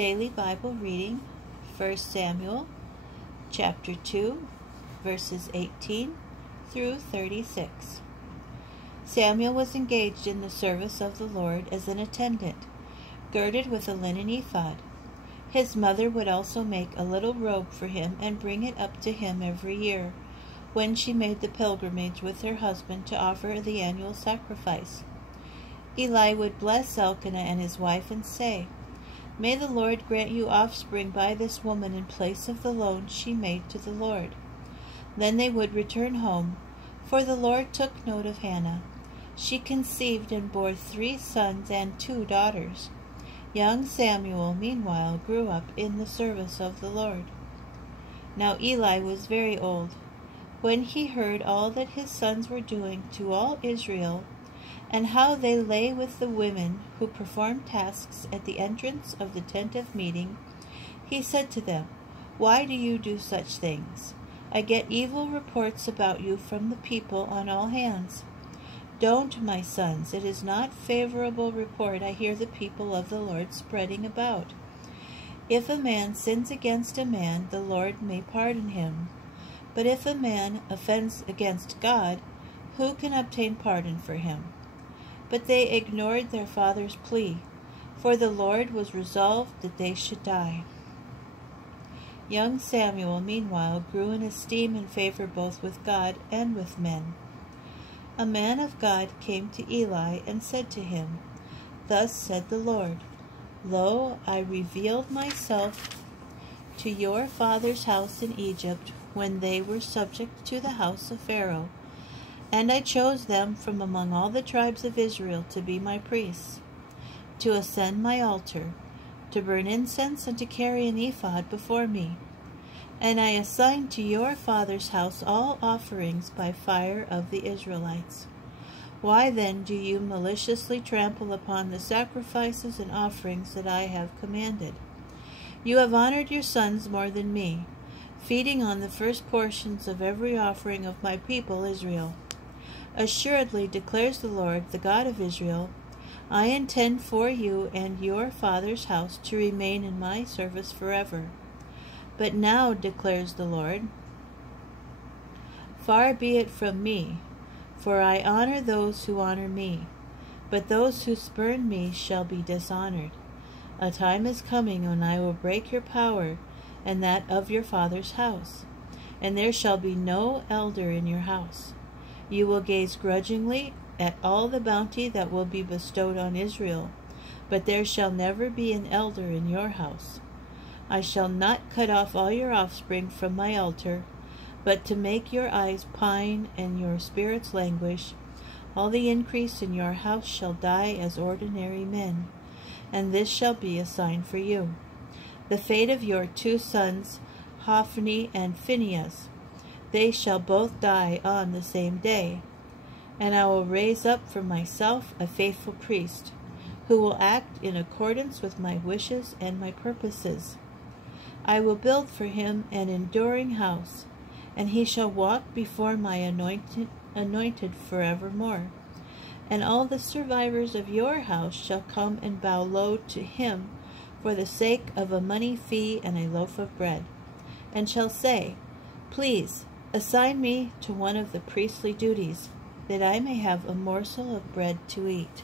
Daily Bible Reading, 1 Samuel chapter 2, verses 18 through 36. Samuel was engaged in the service of the Lord as an attendant, girded with a linen ephod. His mother would also make a little robe for him and bring it up to him every year, when she made the pilgrimage with her husband to offer the annual sacrifice. Eli would bless Elkanah and his wife and say, "May the Lord grant you offspring by this woman in place of the loan she made to the Lord." Then they would return home, for the Lord took note of Hannah. She conceived and bore 3 sons and 2 daughters. Young Samuel, meanwhile, grew up in the service of the Lord. Now Eli was very old. When he heard all that his sons were doing to all Israel, and how they lay with the women who performed tasks at the entrance of the tent of meeting, he said to them, "Why do you do such things? I get evil reports about you from the people on all hands." "Don't, my sons, it is not favorable report I hear the people of the Lord spreading about. If a man sins against a man, the Lord may pardon him. But if a man offends against God, who can obtain pardon for him?" But they ignored their father's plea, for the Lord was resolved that they should die. Young Samuel, meanwhile, grew in esteem and favor both with God and with men. A man of God came to Eli and said to him, "Thus said the Lord, Lo, I revealed myself to your father's house in Egypt when they were subject to the house of Pharaoh. And I chose them from among all the tribes of Israel to be my priests, to ascend my altar, to burn incense, and to carry an ephod before me. And I assigned to your father's house all offerings by fire of the Israelites. Why then do you maliciously trample upon the sacrifices and offerings that I have commanded? You have honored your sons more than me, feeding on the first portions of every offering of my people Israel. Assuredly, declares the Lord, the God of Israel, I intend for you and your father's house to remain in my service forever. But now, declares the Lord, far be it from me, for I honor those who honor me, but those who spurn me shall be dishonored. A time is coming when I will break your power and that of your father's house, and there shall be no elder in your house. You will gaze grudgingly at all the bounty that will be bestowed on Israel, but there shall never be an elder in your house. I shall not cut off all your offspring from my altar, but to make your eyes pine and your spirits languish, all the increase in your house shall die as ordinary men, and this shall be a sign for you. The fate of your 2 sons, Hophni and Phinehas, they shall both die on the same day, and I will raise up for myself a faithful priest, who will act in accordance with my wishes and my purposes. I will build for him an enduring house, and he shall walk before my anointed forevermore. And all the survivors of your house shall come and bow low to him for the sake of a money fee and a loaf of bread, and shall say, Please, assign me to one of the priestly duties, that I may have a morsel of bread to eat."